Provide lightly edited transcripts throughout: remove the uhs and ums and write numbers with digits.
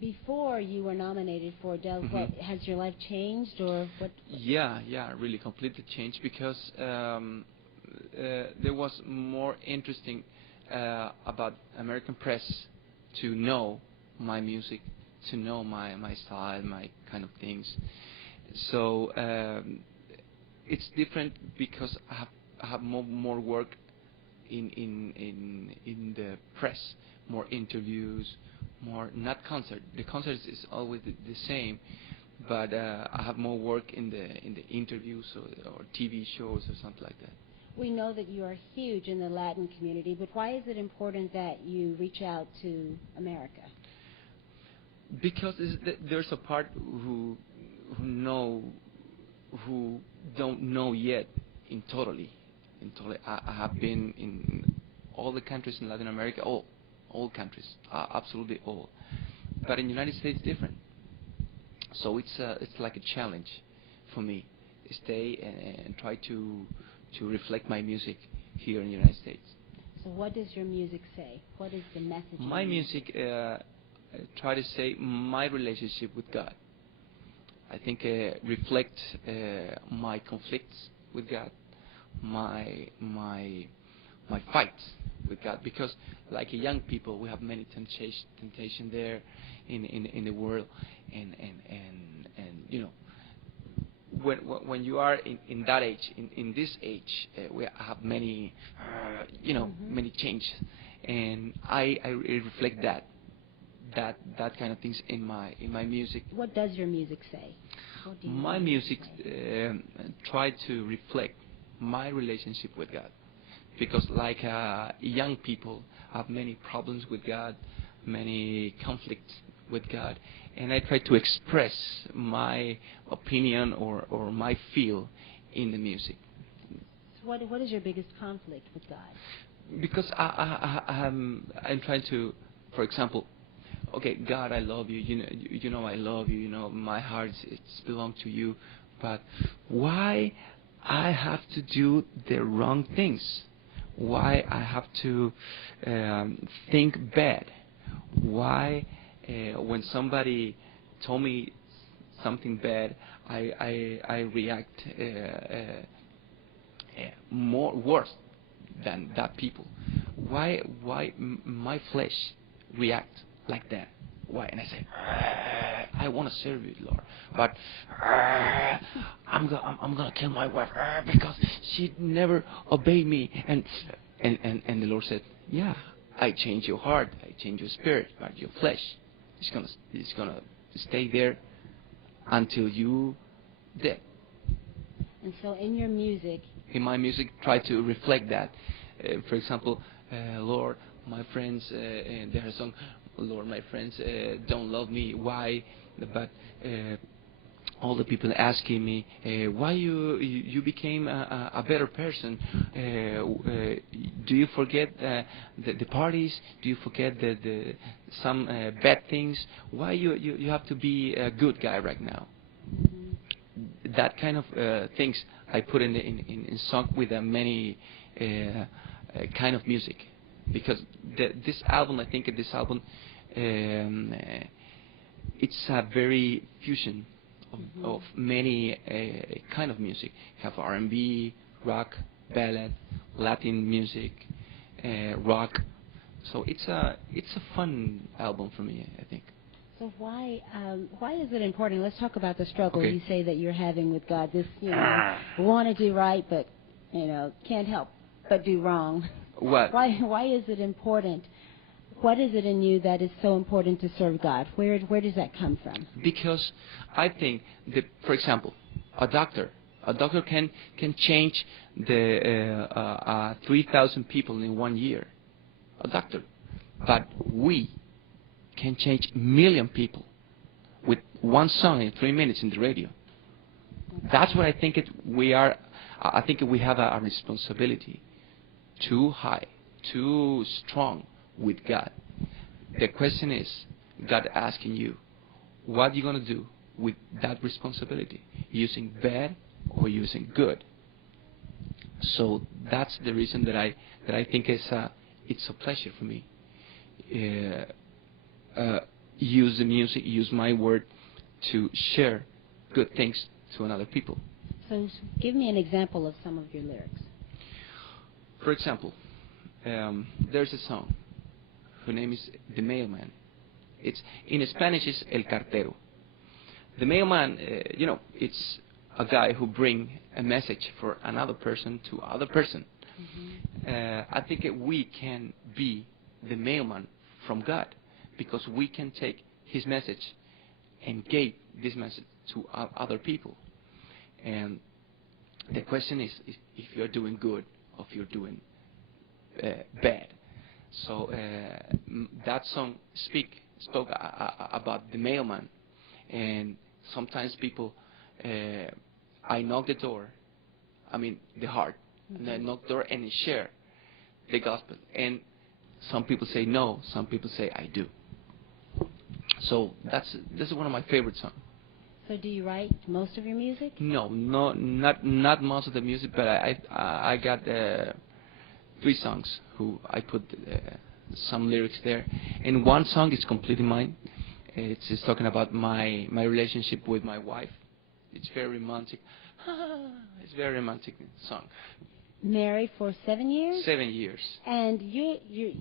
Before you were nominated for Dell, what has your life changed, or what? Yeah, really completely changed because there was more interesting about American press to know my music, to know my style, my kind of things. So it's different because I have more work in the press, more interviews, more not concert. The concerts is always the same, but I have more work in the interviews or TV shows or something like that. We know that you are huge in the Latin community, but why is it important that you reach out to America? Because there's a part who don't know yet in totally. I have been in all the countries in Latin America, all countries, absolutely all. But in the United States, different. So it's like a challenge for me to stay and try to reflect my music here in the United States. So what does your music say? What is the message? My music try to say my relationship with God. I think reflect my conflicts with God, my fights with God, because like young people we have many temptation there in the world, and you know, when you are in that age, in this age, we have many many changes, and I reflect that kind of things in my music. What does your music say? What do you My music try to reflect my relationship with God, because like young people have many problems with God, many conflicts with God, and I try to express my opinion or my feel in the music. So what is your biggest conflict with God? Because I'm trying to, for example, okay, God, I love you. You know I love you. You know my heart it's belong to you. But why I have to do the wrong things? Why I have to think bad? Why when somebody told me something bad, I react more worse than that people? Why my flesh react like that? Why? And I say, I want to serve you, Lord, but I'm gonna kill my wife because she never obeyed me. And the Lord said, yeah, I change your heart, I change your spirit, but your flesh is gonna stay there until you dead. And so, in your music, in my music, try to reflect that. For example, Lord, my friends, and there's a song, Lord, my friends don't love me. Why? But all the people asking me, why you became a better person? Do you forget the parties? Do you forget some bad things? Why you have to be a good guy right now? That kind of things I put in song with many kind of music, because this album, I think this album, it's a very fusion of many kind of music. You have R&B, rock, ballad, Latin music, rock. So it's a fun album for me, I think. So why is it important? Let's talk about the struggle Okay. you say that you're having with God. This, want to do right, but can't help but do wrong. What? Why is it important? What is it in you that is so important to serve God? Where does that come from? Because I think that, for example, a doctor can change the 3,000 people in 1 year. A doctor, but we can change million people with one song in 3 minutes in the radio. That's what I think we are. I think we have a responsibility too high, too strong with God. The question is, God asking you, what are you going to do with that responsibility? Using bad or using good? So that's the reason that I think it's a pleasure for me. use the music, use my word to share good things to another people. So give me an example of some of your lyrics. For example, there's a song whose name is The Mailman. It's in Spanish is El Cartero. The mailman, it's a guy who bring a message for another person to other person. I think we can be the mailman from God, because we can take His message and give this message to other people. And the question is if you're doing good or if you're doing bad. So that song spoke about the mailman. And sometimes people, I knock the door, the heart, and I knock the door and share the gospel. And some people say no, some people say I do. So this is one of my favorite songs. So do you write most of your music? No, not most of the music, but I got 3 songs who I put some lyrics there, and one song is completely mine. It's talking about my relationship with my wife. It's very romantic. It's a very romantic song. Married for 7 years? 7 years. And you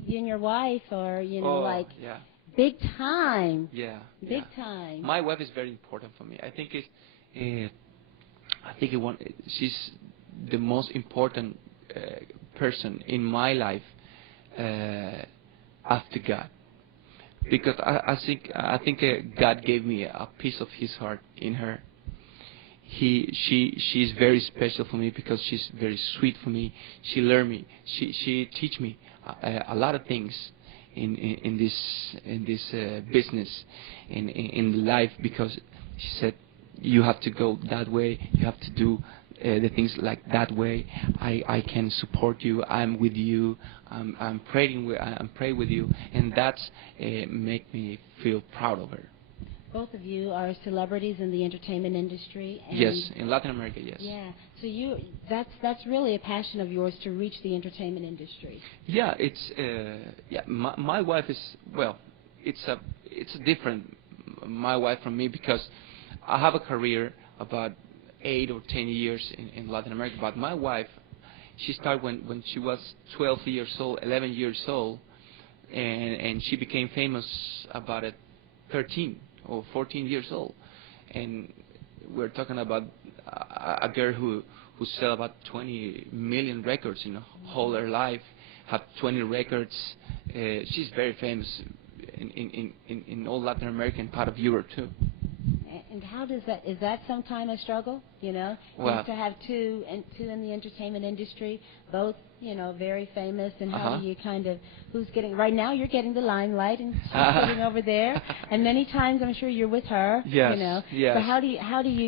and your wife are, yeah. big time. Yeah. Big time. My wife is very important for me. I think she's the most important person in my life after God. Because I think God gave me a piece of His heart in her. She's very special for me because she's very sweet for me. She learned me. She teach me a lot of things in this business, in life, because she said you have to go that way. You have to do the things like that way. I can support you. I'm with you. I'm praying with you, and that's make me feel proud of her. Both of you are celebrities in the entertainment industry. And yes, in Latin America, yes. Yeah, so that's really a passion of yours, to reach the entertainment industry. Yeah, it's my wife is, it's different, my wife from me, because I have a career about 8 or 10 years in Latin America, but my wife, she started when she was 12 years old, 11 years old, and she became famous about 13 or 14 years old. And we're talking about a girl who sell about 20 million records in whole her life, have 20 records. She's very famous in all Latin America and part of Europe too. And how does that, is that sometime a struggle, Well, to have two in the entertainment industry, both, very famous, and how do you who's getting, right now you're getting the limelight and she's sitting over there, and many times I'm sure you're with her, yes, yes. So how do you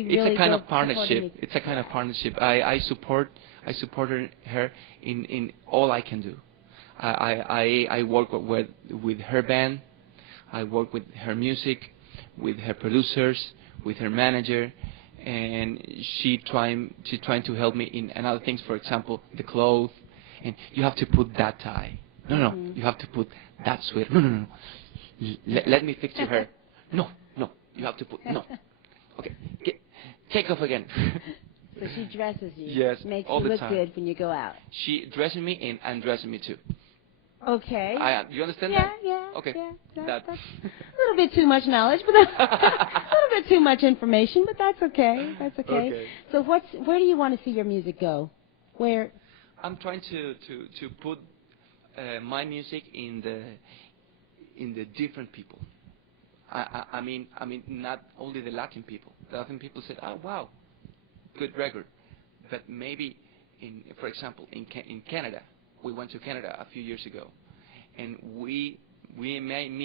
really It's a kind of supporting partnership. It's a kind of partnership. I support her in all I can do. I work with her band. I work with her music, with her producers, with her manager, and she trying to help me in another things. For example, the clothes, and you have to put that tie. No, you have to put that sweater. No. Let me fix your hair. No, you have to put no. Okay, take off again. So she dresses you. Yes, makes all you the look time. good when you go out. She dresses me and undresses me too. Okay. You understand that? Yeah. Okay. Yeah, That. that's a little bit too much knowledge, but that's a little bit too much information, but that's okay. That's okay. Okay. So where do you want to see your music go? Where? I'm trying to put my music in the different people. I mean not only the Latin people. The Latin people said, "Oh wow, good record," but maybe for example, in Canada, we went to Canada a few years ago, and me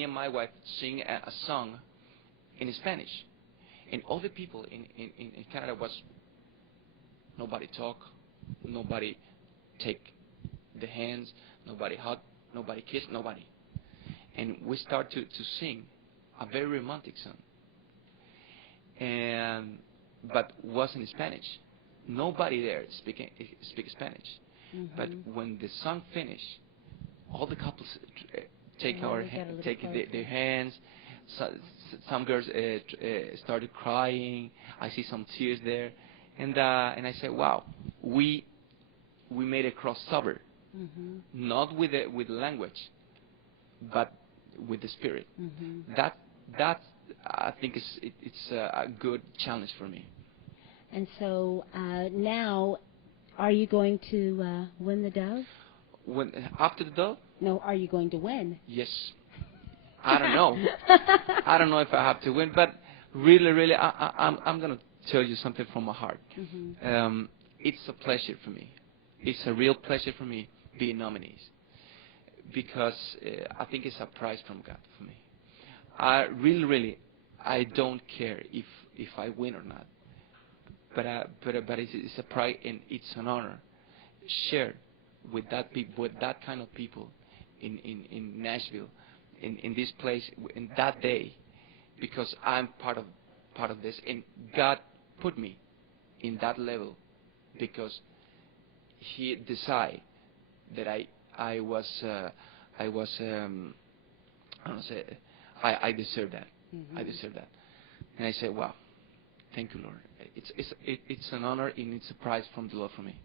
and my wife sing a song in Spanish, and all the people in Canada was nobody talk, nobody take the hands, nobody hug, nobody kiss, nobody, and we start to sing a very romantic song, but was in Spanish. Nobody there speak Spanish. Mm-hmm. But when the song finished, all the couples take their hands, some girls started crying. I see some tears there, and I said, wow, we made a crossover, not with language, but with the spirit. That I think it's a good challenge for me. And so now, are you going to win the dove? When after the dove? No, are you going to win? Yes. I don't know. I don't know if I have to win, but really, I'm going to tell you something from my heart. It's a pleasure for me. It's a real pleasure for me being nominees, because I think it's a prize from God for me. I really, I don't care if I win or not, but it's a pride and it's an honor shared with that kind of people in Nashville, in this place, in that day, because I'm part of this, and God put me in that level because He decided that I deserve that. I deserve that, and I said, wow, thank you, Lord. It's an honor and it's a prize from the Lord for me.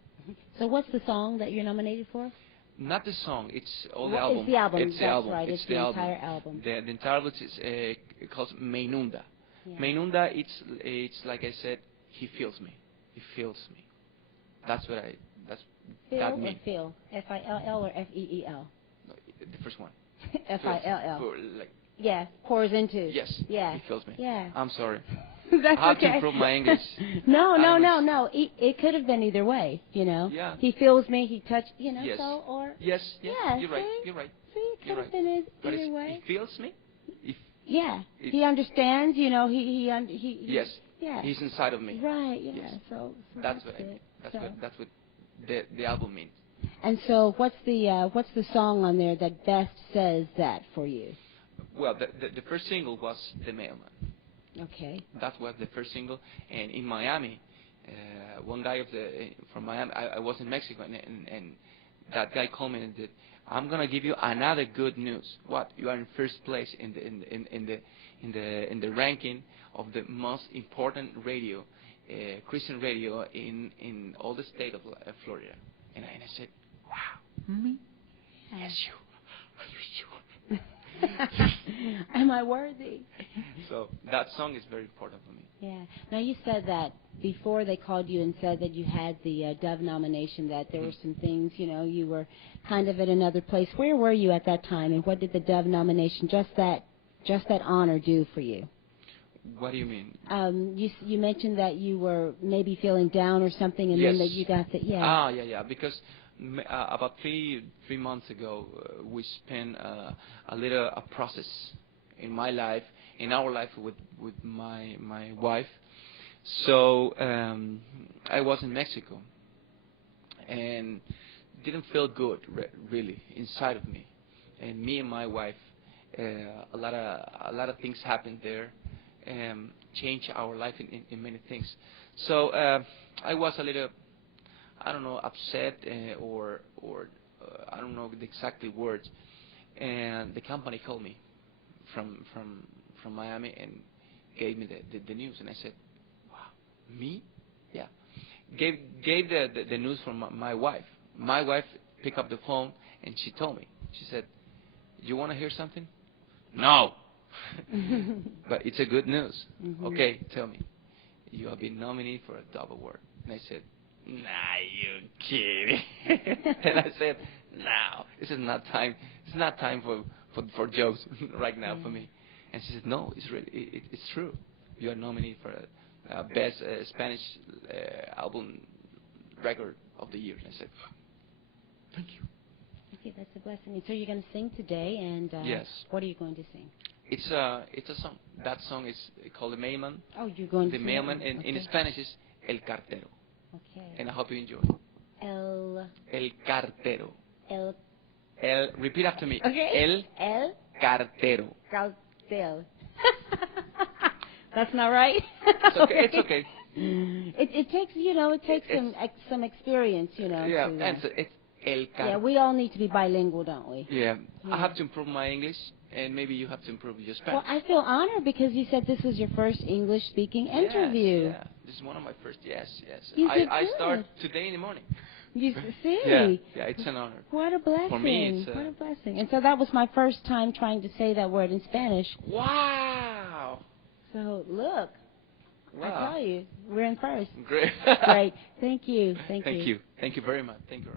So what's the song that you're nominated for? Not the song. It's all the album. It's the album. It's the That's album. right. It's the album. entire album. The entire album is called Me Inunda. Yeah. Me Inunda. It's like I said. He feels me. He feels me. That's what I. That's Feel that means. Feel. F-I-L-L or F-E-E-L? No, the first one. F-I-L-L. Like, yeah. Pours into. yes. Yeah. He feels me. Yeah. I'm sorry. That's I have okay. to improve my English. No. It could have been either way, you know. Yeah. He feels me. He touched, you know. Yes. So or. Yes. Yeah. You're right. You're right. See, it could You're have been But either way. he feels me. Yeah. He understands. You know. He Yes. Yeah. He's inside of me. Right. Yeah. Yes. So that's what I mean. That's what the album means. And so, what's the song on there that best says that for you? Well, the first single was The Mailman. Okay. That was the first single, and in Miami, one guy from Miami, I was in Mexico, and that guy commented, "I'm gonna give you another good news. What? You are in first place in the ranking of the most important radio, Christian radio in all the state of Florida." And I said, "Wow, me? Yes, you. Am I worthy?" So that song is very important for me. Yeah. Now you said that before they called you and said that you had the Dove nomination, that there were some things, you know, you were kind of at another place. Where were you at that time, and what did the Dove nomination, just that honor, do for you? What do you mean? You mentioned that you were maybe feeling down or something, and yes. then that you got the yeah. Because about three months ago, we spent a process in my life, in our life with my wife. So I was in Mexico and didn't feel good really inside of me. And me and my wife, a lot of things happened there. Change our life in many things. So I was a little, I don't know, upset or I don't know the exact words. And the company called me from Miami and gave me the news. And I said, "Wow, me? Yeah." Gave the news from my wife. My wife picked up the phone and she told me. She said, "You want to hear something?" "No." "But it's a good news." "Okay, tell me." "You have been nominated for a Dove Award." And I said, "Nah, you kidding?" And I said, "No, this is not time. It's not time for jokes right now for me." And she said, "No, it's really it's true. You are nominated for a best Spanish album record of the year." And I said, "Thank you." Okay, that's a blessing. So you're going to sing today, and yes. What are you going to sing? It's a song. That song is called The Mailman. Oh, you're going to The Mailman, okay. in Spanish is El Cartero. Okay. And I hope you enjoy. El Cartero. El. Repeat after me. Okay. El Cartero. Cartel. That's not right. It's okay. It's okay. It takes some experience, Yeah, and it's El Cartero. Yeah, we all need to be bilingual, don't we? Yeah. I have to improve my English And maybe you have to improve your Spanish. Well, I feel honored because you said this was your first English-speaking interview. Yes, yeah. This is one of my first. Yes. You did I good. start today in the morning. You see? Yeah, it's an honor. What a blessing. For me, what a blessing. And so that was my first time trying to say that word in Spanish. Wow. So, look. Wow. I tell you, we're in first. Great. Great. Thank you. Thank you. Thank you very much. Thank you.